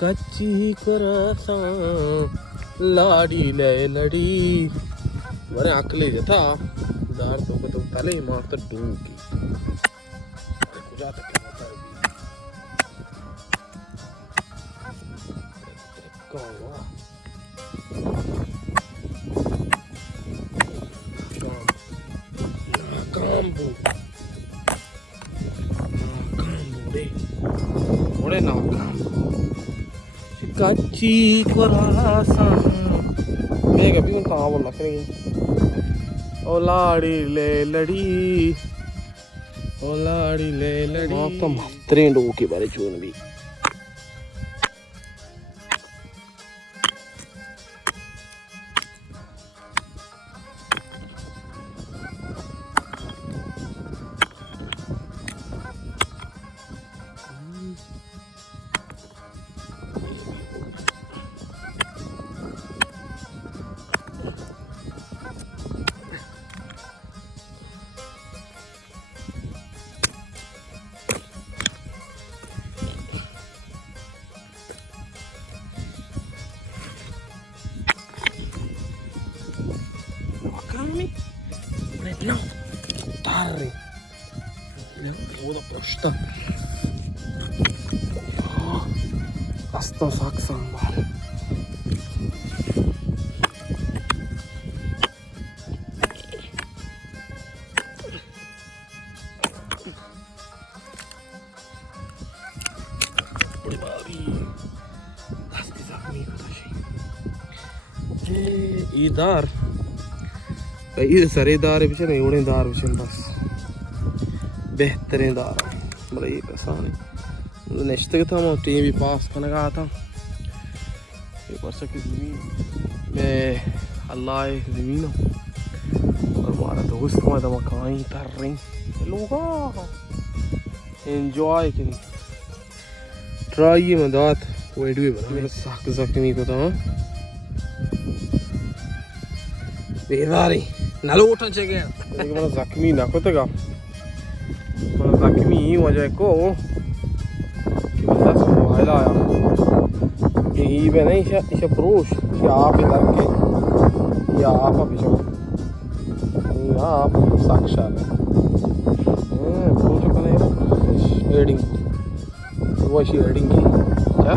कच्ची कोरासा लाडी ले लडी बरे अकले था दार तो को तो पहले ही मार तो डूब की कुछ आता क्या होता है कौवा कांबू दे ओरे ना कच्ची कोरासा देख अभी उन कहाँ बोल रखे ओ लाड़ी ले लड़ी तो मात्रे डो के बारे चून भी no tarri o da prosta asta saksan var budi babi asti zakmi kadashi idar ये सारे दार पीछे नहीं उड़े दार पीछे बस बेहतरीन दार मतलब ये पैसा नहीं नेक्स्ट के था मैं टीम भी पास करने का था ये वर्षा की ज़मीन में अल्लाह ज़मीन और हमारा दोस्त हमारा मकान कर रही लोग एंजॉय की ट्राई ये मदात वीडियो बना मेरे साक नहीं पता बेदारी नालो उठन चाहिए लेकिन मैं ज़ख्मी ना को तक मैं ज़ख्मी ही वजह को कि बंदा संभाल आया कि ही बे नहीं इसे प्रोश कि आप इधर के या आप अभी जो नहीं आप साक्षात प्रोश कने एडिंग वो इसी एडिंग की क्या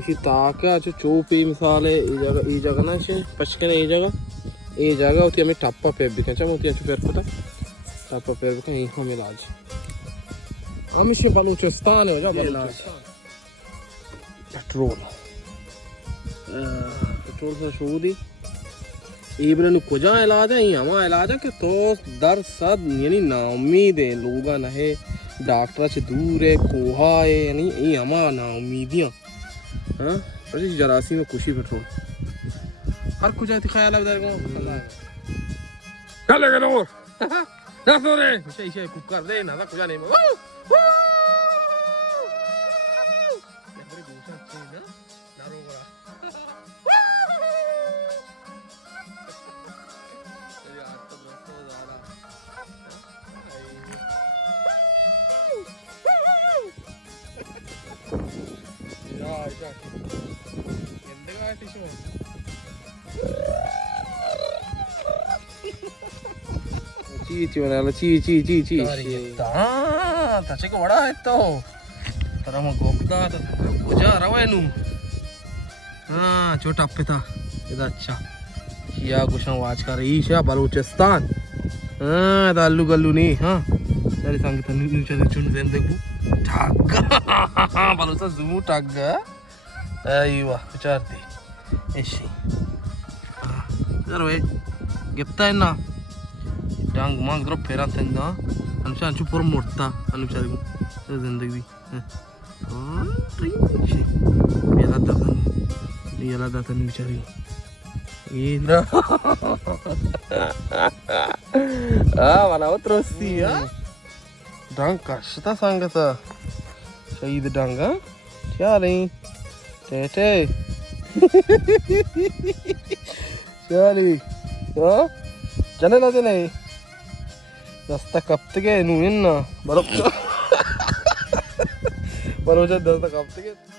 इसी ताका जो चोपी मिसाल है ये जगह ना इसे पचकन ये जगह होती है हमें टापा पे भी क्या होती है फिर पता टापा पे भी कहीं हम इलाज हम इसे बलूचिस्तान है जा बलूचिस्तान पेट्रोल से शोधी इब्रन कुजा इलाज है यहाँ इलाज है कि तो दर सद यानी नाउम्मीद है लोग ना है डॉक्टर से दूर है कोहा है यानी यहाँ नाउम्मीदियाँ हाँ पर इस जरासी में खुशी पेट्रोल हर कुछ आती ख्याल है इधर को क्या लगे नोर क्या सो रहे इसे कुकर दे ना था कुछ नहीं चीची वाला ची ताचे को बड़ा है तो तेरा मैं गोकदा तो कुजा रहा है नू हाँ छोटा पे था इधर अच्छा किया कुछ ना वाच कर ईशा बलूचिस्तान हाँ दालू गल्लू नहीं हाँ तेरे संग तो नीचे चुन दें देखो ठाका बलूचा ज़ूम ठाका अय्वा चारती ऐसी जरा वे गिफ्ता है ना डांग मांग तरफ फेरा तंगा अनुसार अंशु पूरा मोड़ता अनुसार को ज़िंदगी मेरा दाता नहीं बेचारी Mana terus sih ya? Dang kasih sangat sa, Syahid dang ah, Charlie, Tete, Charlie, ah, jangan aja nih, dasta kapte ke nuin na, baru, baru aja dasta kapte ke.